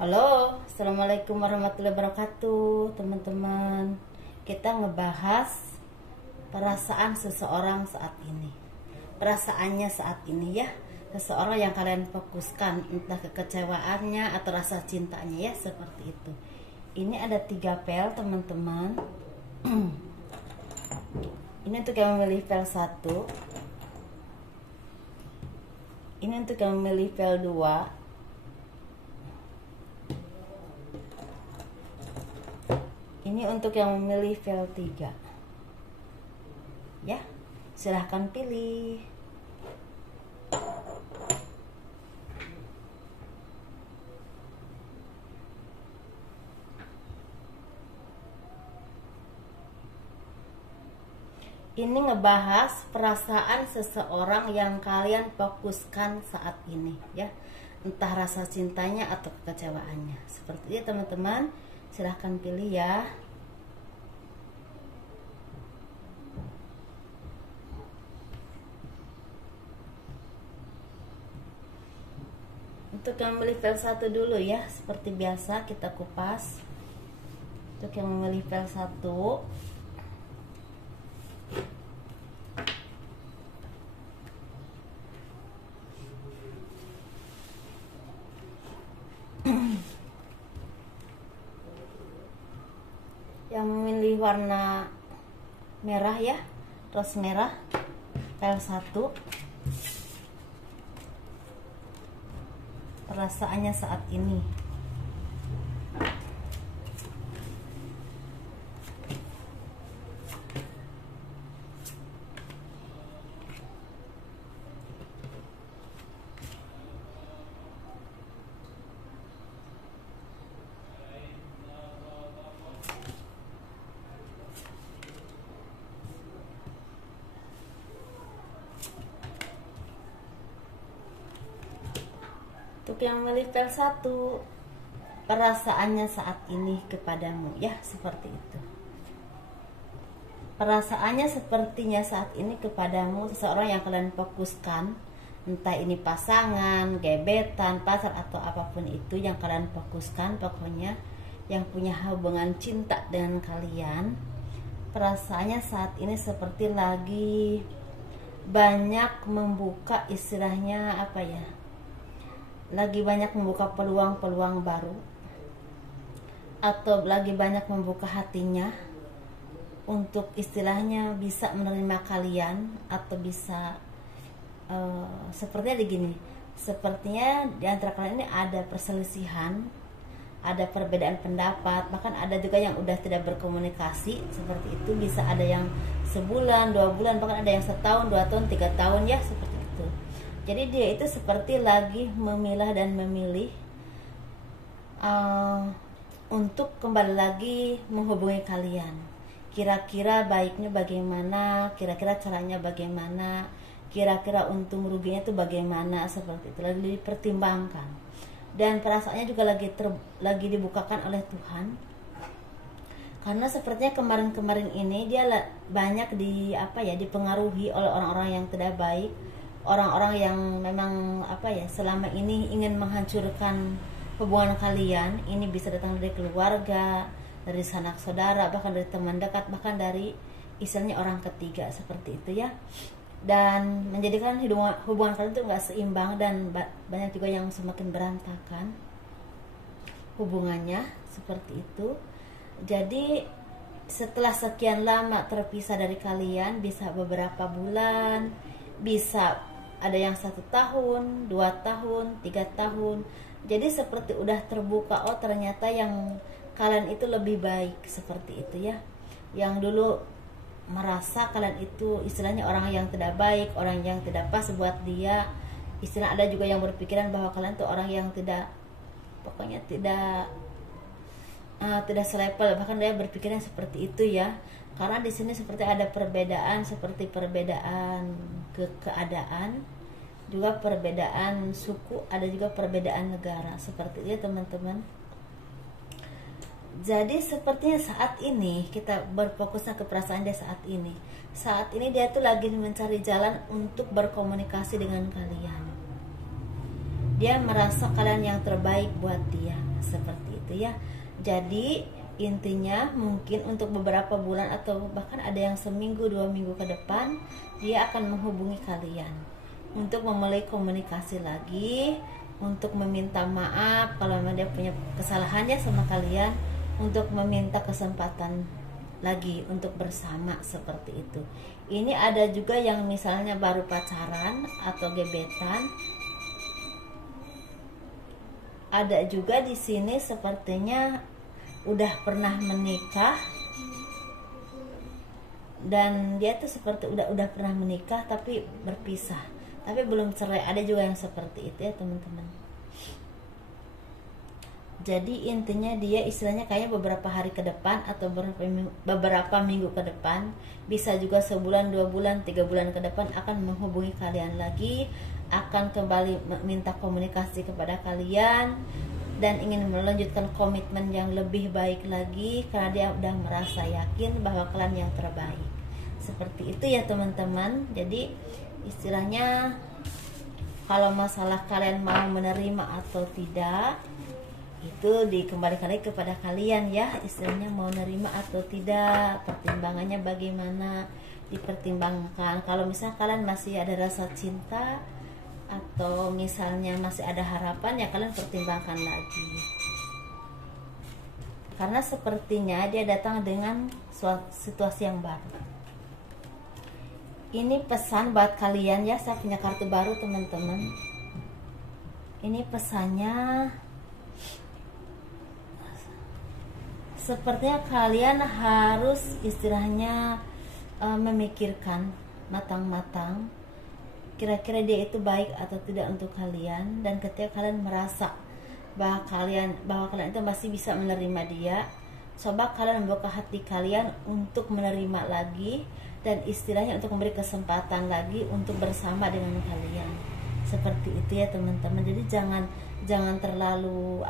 Halo, assalamualaikum warahmatullahi wabarakatuh, teman-teman. Kita ngebahas perasaan seseorang saat ini, perasaannya saat ini ya. Seseorang yang kalian fokuskan, entah kekecewaannya atau rasa cintanya ya, seperti itu. Ini ada 3 pel, teman-teman. Ini untuk yang memilih pel 1. Ini untuk yang memilih pel 2. Ini untuk yang memilih pel 3. Ya, silahkan pilih. Ini ngebahas perasaan seseorang yang kalian fokuskan saat ini ya. Entah rasa cintanya atau kekecewaannya. Seperti itu teman-teman. Silahkan pilih ya. Untuk yang memilih pel 1 dulu ya. Seperti biasa kita kupas. Untuk yang memilih pel 1, yang memilih warna merah ya, ros merah, pel 1. Perasaannya saat ini. Untuk yang memilih pel 1, perasaannya saat ini kepadamu ya, seperti itu. Perasaannya sepertinya saat ini kepadamu seseorang yang kalian fokuskan, entah ini pasangan, gebetan, pacar atau apapun itu yang kalian fokuskan, pokoknya yang punya hubungan cinta dengan kalian. Perasaannya saat ini seperti lagi banyak membuka, istilahnya apa ya, lagi banyak membuka peluang-peluang baru, atau lagi banyak membuka hatinya untuk istilahnya bisa menerima kalian, atau bisa sepertinya begini, sepertinya di antara kalian ini ada perselisihan, ada perbedaan pendapat, bahkan ada juga yang udah tidak berkomunikasi, seperti itu. Bisa ada yang sebulan, 2 bulan, bahkan ada yang setahun, 2 tahun, 3 tahun ya, seperti itu. Jadi dia itu seperti lagi memilah dan memilih untuk kembali lagi menghubungi kalian. Kira-kira baiknya bagaimana, kira-kira caranya bagaimana, kira-kira untung ruginya itu bagaimana, seperti itu. Lagi dipertimbangkan. Dan perasaannya juga lagi dibukakan oleh Tuhan. Karena sepertinya kemarin-kemarin ini dia banyak dipengaruhi oleh orang-orang yang tidak baik, orang-orang yang memang selama ini ingin menghancurkan hubungan kalian. Ini bisa datang dari keluarga, dari sanak saudara, bahkan dari teman dekat, bahkan dari istilahnya orang ketiga, seperti itu ya. Dan menjadikan hubungan kalian itu nggak seimbang, dan banyak juga yang semakin berantakan hubungannya, seperti itu. Jadi setelah sekian lama terpisah dari kalian, bisa beberapa bulan, bisa ada yang 1 tahun, 2 tahun, 3 tahun. Jadi seperti udah terbuka, oh ternyata yang kalian itu lebih baik, seperti itu ya. Yang dulu merasa kalian itu istilahnya orang yang tidak baik, orang yang tidak pas buat dia. Istilah ada juga yang berpikiran bahwa kalian tuh orang yang tidak, pokoknya tidak selevel, bahkan dia berpikirnya seperti itu ya. Karena di sini seperti ada perbedaan, seperti perbedaan keadaan, juga perbedaan suku, ada juga perbedaan negara, seperti itu teman-teman. Jadi sepertinya saat ini kita berfokusnya ke perasaan dia saat ini. Saat ini dia tuh lagi mencari jalan untuk berkomunikasi dengan kalian. dia merasa kalian yang terbaik buat dia, seperti itu ya. Jadi intinya mungkin untuk beberapa bulan atau bahkan ada yang seminggu 2 minggu ke depan dia akan menghubungi kalian untuk memulai komunikasi lagi, untuk meminta maaf kalau memang dia punya kesalahannya sama kalian, untuk meminta kesempatan lagi untuk bersama, seperti itu. Ini ada juga yang misalnya baru pacaran atau gebetan. Ada juga di sini sepertinya udah pernah menikah dan dia tuh seperti udah pernah menikah tapi berpisah, tapi belum cerai. Ada juga yang seperti itu ya teman-teman. Jadi intinya dia istilahnya kayak beberapa hari ke depan atau beberapa minggu ke depan, bisa juga sebulan, 2 bulan, 3 bulan ke depan akan menghubungi kalian lagi, akan kembali minta komunikasi kepada kalian dan ingin melanjutkan komitmen yang lebih baik lagi karena dia udah merasa yakin bahwa kalian yang terbaik. Seperti itu ya teman-teman. Jadi istilahnya kalau masalah kalian mau menerima atau tidak itu dikembalikan lagi kepada kalian ya, istilahnya mau nerima atau tidak, pertimbangannya bagaimana, dipertimbangkan. Kalau misalnya kalian masih ada rasa cinta atau misalnya masih ada harapan, ya kalian pertimbangkan lagi. Karena sepertinya dia datang dengan situasi yang baru. Ini pesan buat kalian ya, saya punya kartu baru teman-teman. Ini pesannya, sepertinya kalian harus istilahnya memikirkan matang-matang kira-kira dia itu baik atau tidak untuk kalian. Dan ketika kalian merasa bahwa kalian itu masih bisa menerima dia, coba kalian membuka hati kalian untuk menerima lagi dan istilahnya untuk memberi kesempatan lagi untuk bersama dengan kalian. Seperti itu ya teman-teman. Jadi jangan terlalu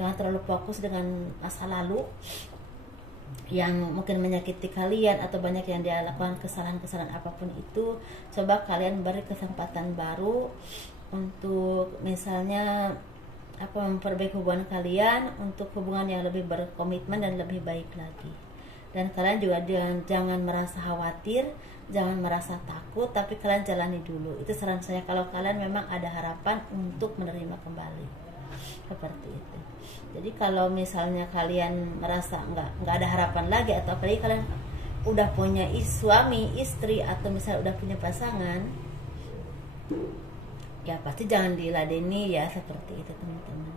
jangan terlalu fokus dengan masa lalu yang mungkin menyakiti kalian atau banyak yang dia lakukan kesalahan-kesalahan apapun itu. Coba kalian beri kesempatan baru untuk misalnya memperbaiki hubungan kalian, untuk hubungan yang lebih berkomitmen dan lebih baik lagi. Dan kalian juga jangan merasa khawatir, jangan merasa takut, tapi kalian jalani dulu. Itu saran saya kalau kalian memang ada harapan untuk menerima kembali. Seperti itu. Jadi kalau misalnya kalian merasa nggak ada harapan lagi, atau apalagi kalian udah punya suami, istri, atau misalnya udah punya pasangan, ya pasti jangan diladeni ya, seperti itu teman-teman.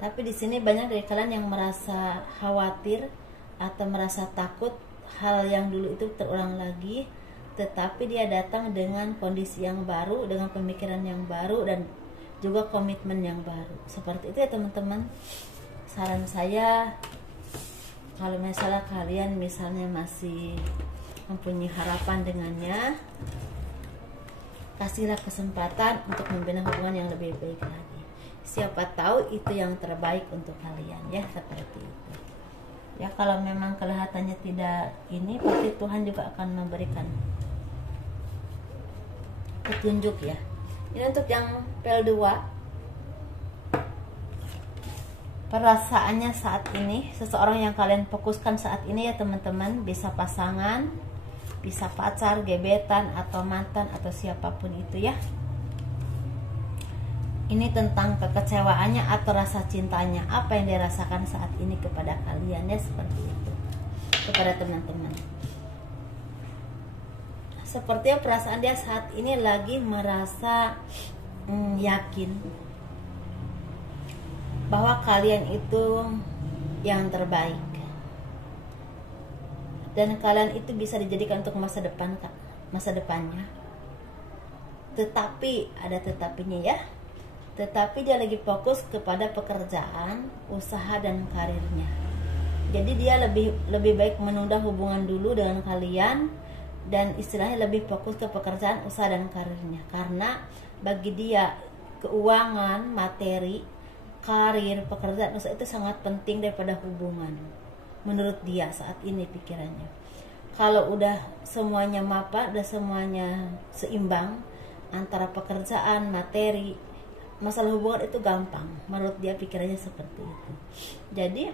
Tapi di sini banyak dari kalian yang merasa khawatir atau merasa takut hal yang dulu itu terulang lagi, tetapi dia datang dengan kondisi yang baru, dengan pemikiran yang baru, dan juga komitmen yang baru. Seperti itu ya teman-teman. Saran saya, kalau misalnya kalian misalnya masih mempunyai harapan dengannya, kasihlah kesempatan untuk membina hubungan yang lebih baik lagi. Siapa tahu itu yang terbaik untuk kalian ya, seperti itu. Ya kalau memang kelihatannya tidak ini, pasti Tuhan juga akan memberikan petunjuk ya. Ini untuk yang PL2, perasaannya saat ini, seseorang yang kalian fokuskan saat ini ya teman-teman, bisa pasangan, bisa pacar, gebetan, atau mantan, atau siapapun itu ya. Ini tentang kekecewaannya atau rasa cintanya, apa yang dia rasakan saat ini kepada kalian ya, seperti itu, kepada teman-teman. Sepertinya perasaan dia saat ini lagi merasa yakin bahwa kalian itu yang terbaik dan kalian itu bisa dijadikan untuk masa depannya. Tetapi ada tetapinya ya. Tetapi dia lagi fokus kepada pekerjaan, usaha, dan karirnya. Jadi dia lebih baik menunda hubungan dulu dengan kalian dan istilahnya lebih fokus ke pekerjaan, usaha, dan karirnya. Karena bagi dia keuangan, materi, karir, pekerjaan, usaha itu sangat penting daripada hubungan. Menurut dia saat ini pikirannya. Kalau udah semuanya mapan, udah semuanya seimbang antara pekerjaan, materi, masalah hubungan itu gampang, menurut dia pikirannya seperti itu. Jadi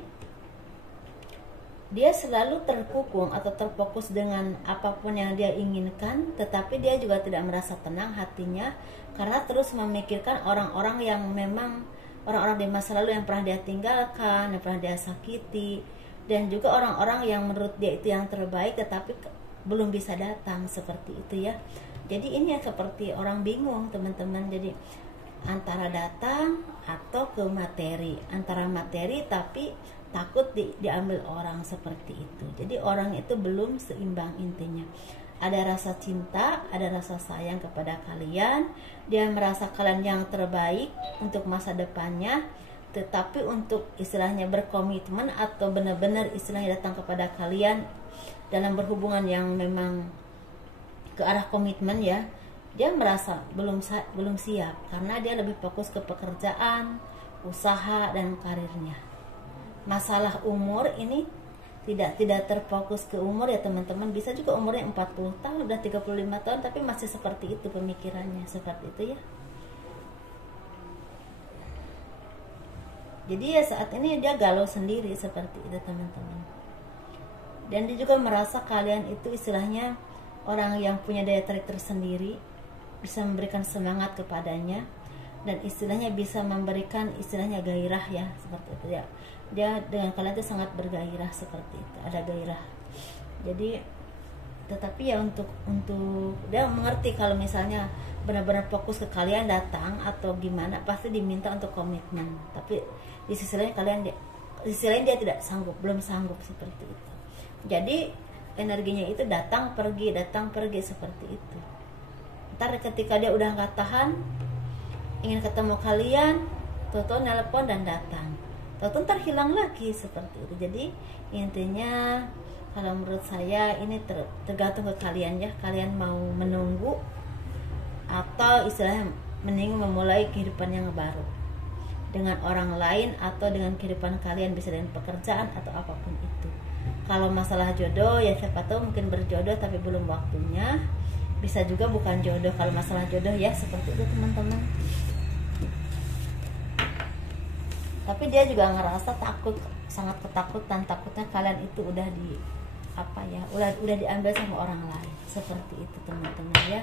dia selalu terkukung atau terfokus dengan apapun yang dia inginkan, tetapi dia juga tidak merasa tenang hatinya karena terus memikirkan orang-orang yang memang orang-orang di masa lalu yang pernah dia tinggalkan, yang pernah dia sakiti, dan juga orang-orang yang menurut dia itu yang terbaik tetapi belum bisa datang, seperti itu ya. Jadi ini seperti orang bingung teman-teman. Jadi antara datang atau ke materi, antara materi tapi takut diambil orang, seperti itu. Jadi orang itu belum seimbang intinya. Ada rasa cinta, ada rasa sayang kepada kalian. Dia merasa kalian yang terbaik untuk masa depannya. Tetapi untuk istilahnya berkomitmen atau benar-benar istilahnya datang kepada kalian dalam berhubungan yang memang ke arah komitmen ya, dia merasa belum siap karena dia lebih fokus ke pekerjaan, usaha, dan karirnya. Masalah umur ini tidak terfokus ke umur ya teman-teman. Bisa juga umurnya 40 tahun, udah 35 tahun tapi masih seperti itu pemikirannya, seperti itu ya. Jadi ya saat ini dia galau sendiri, seperti itu teman-teman. Dan dia juga merasa kalian itu istilahnya orang yang punya daya tarik tersendiri, bisa memberikan semangat kepadanya, dan istilahnya bisa memberikan istilahnya gairah ya, seperti itu ya. Dia dengan kalian itu sangat bergairah, seperti itu, ada gairah. Jadi tetapi ya untuk dia mengerti kalau misalnya benar-benar fokus ke kalian datang atau gimana, pasti diminta untuk komitmen. Tapi di sisi lain dia tidak sanggup, belum sanggup, seperti itu. Jadi energinya itu datang pergi seperti itu. Ntar ketika dia udah nggak tahan, ingin ketemu kalian, toto nelpon dan datang, toto ntar hilang lagi, seperti itu. Jadi intinya kalau menurut saya ini tergantung ke kalian ya. Kalian mau menunggu atau istilahnya mending memulai kehidupan yang baru dengan orang lain atau dengan kehidupan kalian, bisa dengan pekerjaan atau apapun itu. Kalau masalah jodoh ya siapa tahu mungkin berjodoh tapi belum waktunya, bisa juga bukan jodoh kalau masalah jodoh ya, seperti itu teman-teman. Tapi dia juga ngerasa takut, sangat ketakutan, takutnya kalian itu udah udah diambil sama orang lain, seperti itu teman-teman ya.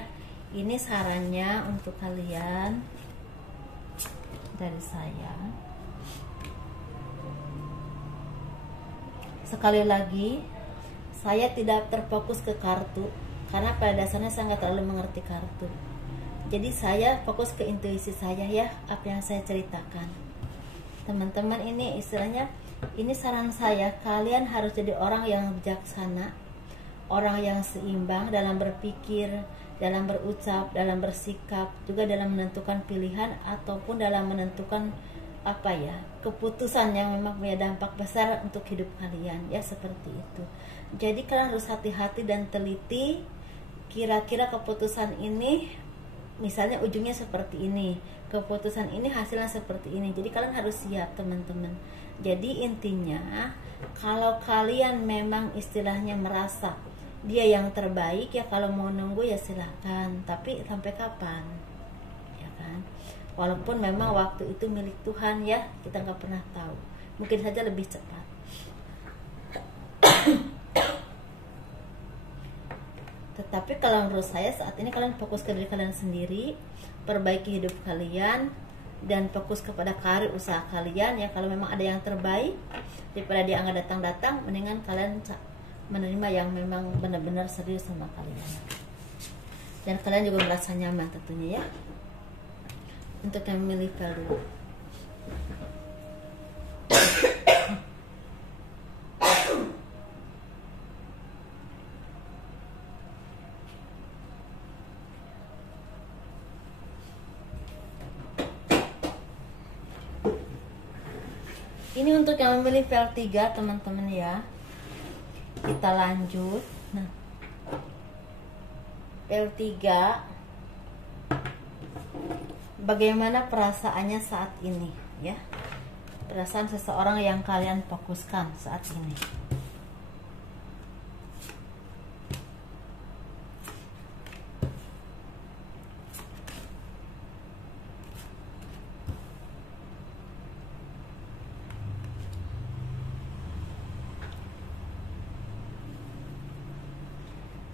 Ini sarannya untuk kalian dari saya. Sekali lagi, saya tidak terfokus ke kartu karena pada dasarnya saya nggak terlalu mengerti kartu. Jadi saya fokus ke intuisi saya ya, apa yang saya ceritakan. Teman-teman, ini istilahnya, ini saran saya, kalian harus jadi orang yang bijaksana, orang yang seimbang dalam berpikir, dalam berucap, dalam bersikap, juga dalam menentukan pilihan ataupun dalam menentukan keputusan yang memang punya dampak besar untuk hidup kalian ya, seperti itu. Jadi kalian harus hati-hati dan teliti, kira-kira keputusan ini misalnya ujungnya seperti ini, keputusan ini hasilnya seperti ini. Jadi kalian harus siap teman-teman. Jadi intinya kalau kalian memang istilahnya merasa dia yang terbaik ya, kalau mau nunggu ya silahkan, tapi sampai kapan ya kan? Walaupun memang waktu itu milik Tuhan ya, kita nggak pernah tahu, mungkin saja lebih cepat. Tetapi kalau menurut saya saat ini kalian fokus ke diri kalian sendiri, perbaiki hidup kalian, dan fokus kepada karir usaha kalian ya. Kalau memang ada yang terbaik, daripada dia nggak datang-datang, mendingan kalian menerima yang memang benar-benar serius sama kalian, dan kalian juga merasa nyaman tentunya ya. Untuk yang memilih file dulu. Ini untuk yang memilih file 3 teman-teman ya. Kita lanjut. Nah, L3, bagaimana perasaannya saat ini ya, perasaan seseorang yang kalian fokuskan saat ini.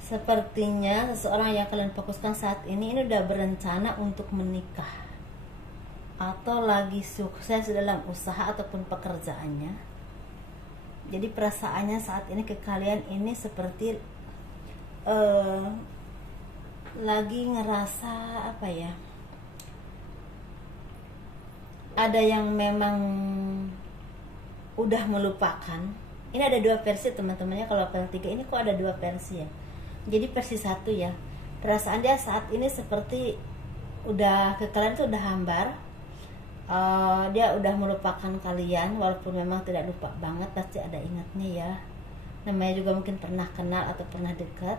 Sepertinya seseorang yang kalian fokuskan saat ini udah berencana untuk menikah, atau lagi sukses dalam usaha ataupun pekerjaannya. Jadi perasaannya saat ini ke kalian ini seperti lagi ngerasa apa ya, ada yang memang udah melupakan. Ini ada dua versi teman-temannya. Kalau pel 3 ini kok ada dua versi ya. Jadi versi 1 ya, perasaan dia saat ini seperti udah ke kalian tuh udah hambar. Dia udah melupakan kalian, walaupun memang tidak lupa banget, pasti ada ingatnya ya. Namanya juga mungkin pernah kenal atau pernah dekat.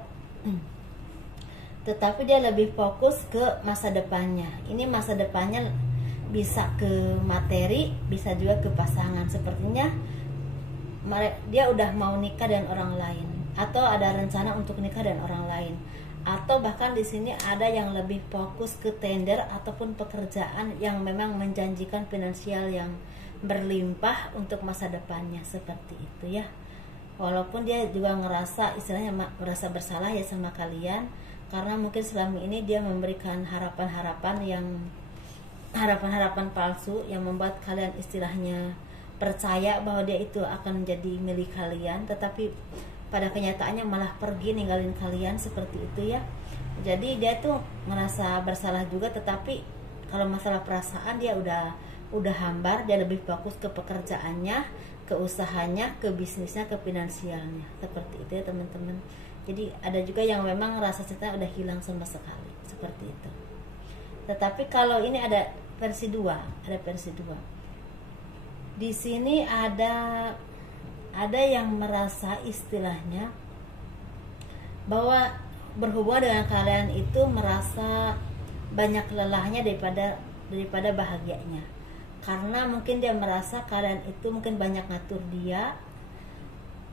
Tetapi dia lebih fokus ke masa depannya. Ini masa depannya bisa ke materi, bisa juga ke pasangan. Sepertinya dia udah mau nikah dengan orang lain, atau ada rencana untuk nikah dengan orang lain, atau bahkan di sini ada yang lebih fokus ke tender ataupun pekerjaan yang memang menjanjikan finansial yang berlimpah untuk masa depannya, seperti itu ya. Walaupun dia juga ngerasa istilahnya merasa bersalah ya sama kalian, karena mungkin selama ini dia memberikan harapan-harapan palsu yang membuat kalian istilahnya percaya bahwa dia itu akan menjadi milik kalian, tetapi pada kenyataannya malah pergi ninggalin kalian, seperti itu ya. Jadi dia tuh ngerasa bersalah juga, tetapi kalau masalah perasaan dia udah hambar. Dia lebih fokus ke pekerjaannya, ke usahanya, ke bisnisnya, ke finansialnya, seperti itu ya teman-teman. Jadi ada juga yang memang rasa cinta udah hilang sama sekali, seperti itu. Tetapi kalau ini ada versi 2, di sini ada yang merasa istilahnya bahwa berhubungan dengan kalian itu merasa banyak lelahnya daripada bahagianya, karena mungkin dia merasa kalian itu mungkin banyak ngatur dia,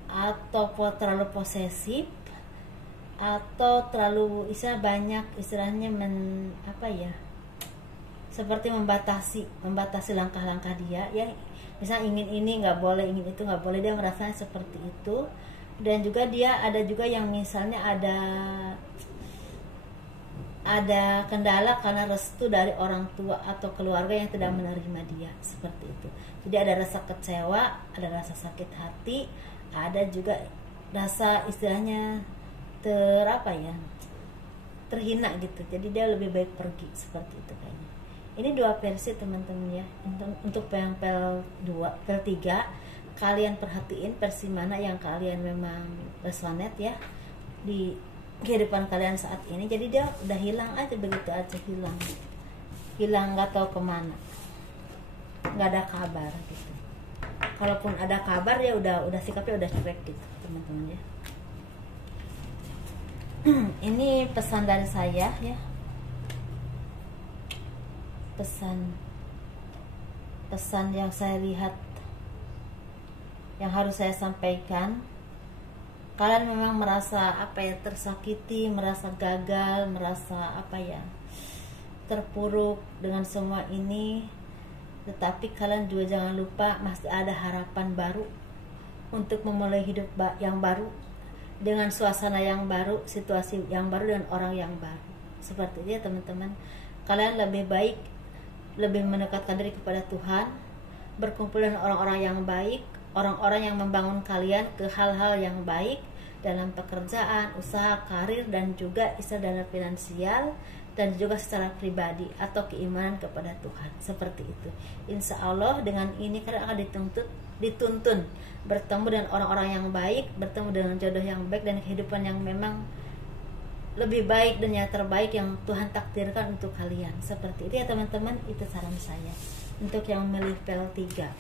atau terlalu posesif, atau terlalu banyak istilahnya seperti membatasi langkah-langkah dia ya. Misalnya ingin ini nggak boleh, ingin itu nggak boleh, dia merasa seperti itu. Dan juga dia ada juga yang misalnya ada kendala karena restu dari orang tua atau keluarga yang tidak menerima dia, seperti itu. Jadi ada rasa kecewa, ada rasa sakit hati, ada juga rasa istilahnya terhina gitu. Jadi dia lebih baik pergi, seperti itu kayaknya. Ini dua versi teman-teman ya. Untuk yang pel 3, kalian perhatiin versi mana yang kalian memang resonate ya di kehidupan kalian saat ini. Jadi dia udah hilang aja, begitu aja hilang nggak tahu kemana, nggak ada kabar gitu. Kalaupun ada kabar ya udah sikapnya udah cuek gitu teman-teman ya. Ini pesan dari saya ya, pesan yang saya lihat, yang harus saya sampaikan. Kalian memang merasa tersakiti, merasa gagal, merasa terpuruk dengan semua ini. Tetapi kalian juga jangan lupa masih ada harapan baru untuk memulai hidup yang baru, dengan suasana yang baru, situasi yang baru, dan orang yang baru. Seperti itu ya teman-teman. Kalian lebih baik, lebih mendekatkan diri kepada Tuhan, berkumpul dengan orang-orang yang baik, orang-orang yang membangun kalian ke hal-hal yang baik dalam pekerjaan, usaha, karir, dan juga istilah dana finansial, dan juga secara pribadi atau keimanan kepada Tuhan, seperti itu. Insya Allah dengan ini kalian akan dituntun bertemu dengan orang-orang yang baik, bertemu dengan jodoh yang baik, dan kehidupan yang memang lebih baik dan yang terbaik yang Tuhan takdirkan untuk kalian. Seperti itu ya teman-teman. Itu saran saya untuk yang memilih pel 3.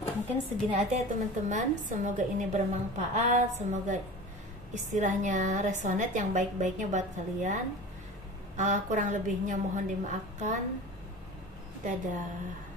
Mungkin segini aja ya teman-teman. Semoga ini bermanfaat, semoga istilahnya resonate yang baik-baiknya buat kalian. Kurang lebihnya mohon dimaafkan. Dadah.